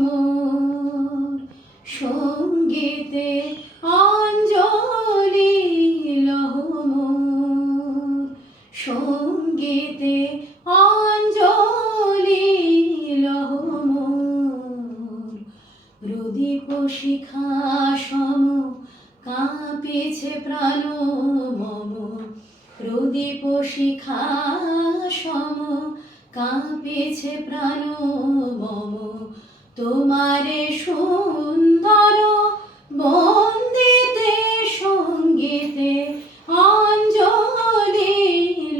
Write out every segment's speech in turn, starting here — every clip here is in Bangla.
মোর সঙ্গীতে অঞ্জলি লহ মোর সঙ্গীতে অঞ্জলি লহ মোর প্রদীপ শিখা সম কাঁপিছে প্রাণ মম প্রদীপ শিখা সম কাঁপিছে প্রাণ মম তোমারে সুন্দর বন্দিতে সঙ্গীতে অঞ্জলি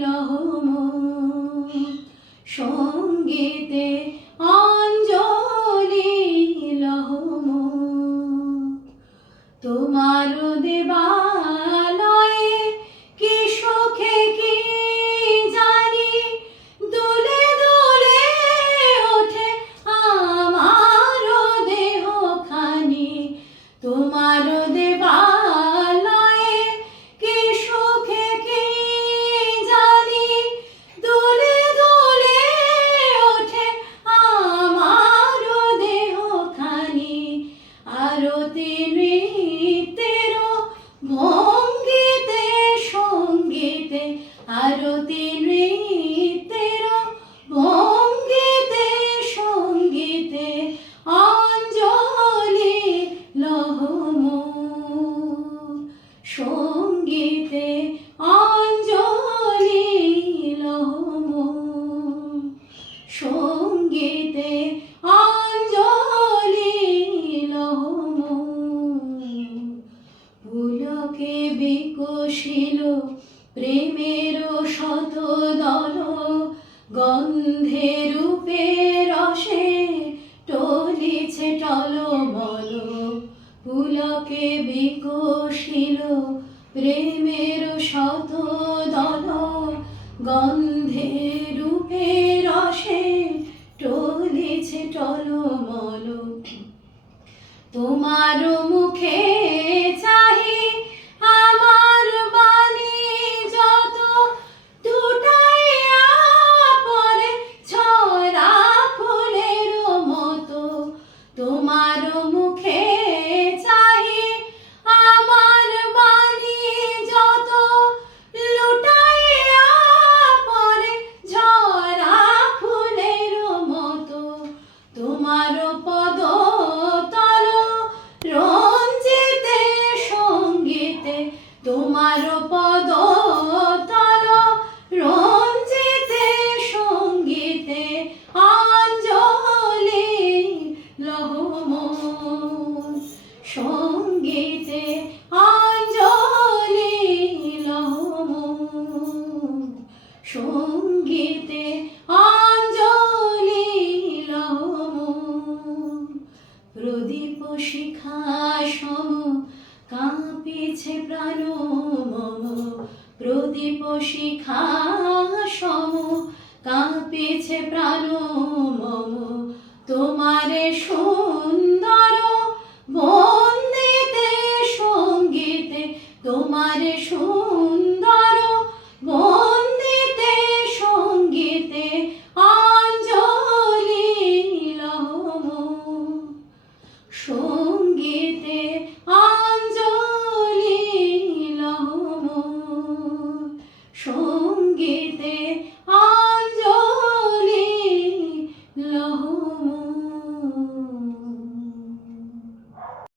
লহ মোর সঙ্গীতে অঞ্জলি লহ মোর তোমার দেবালয়ে কি সুখে কি জানি দোলে দোলে ওঠে আমার দেহ খানি তোমার দেবালয়ে কি সুখে কি জানি দোলে দোলে ওঠে আমার দেহ খানি আরতি নৃত্যের ভঙ্গিতে সঙ্গীতে আরতি নৃত্যের ভঙ্গিতে সঙ্গীতে অঞ্জলি লহ মোর সঙ্গীতে অঞ্জলি লহ মোর সঙ্গীতে অঞ্জলি লহ মোর পুলকে বিকশিল প্রেমের শত দল গন্ধে রূপে রসে টলিছে টলমল পুলকে বিকশিল প্রেমের শত দল গন্ধে রূপে রসে টলিছে টলমল তোমার মুখে চাহি আমার বাণী যত দুটাইয়া পরে ছড়া ফুলের মতো তোমার মুখে চাহি আমার বাণী যত লুটাইয়া পরে ঝরা ফুলের মতো তোমার পদ রঞ্জিতে সঙ্গীতে তোমার পদ তল রঞ্জিতে সঙ্গীতে অঞ্জলি লহ মোর সঙ্গীতে অঞ্জলি লহ মোর সঙ্গীতে অঞ্জলি লহ মোর প্রদীপ শিখা সম কাঁপিছে প্রাণ মম প্রদীপ শিখা সম কাঁপিছে প্রাণ মম তোমারে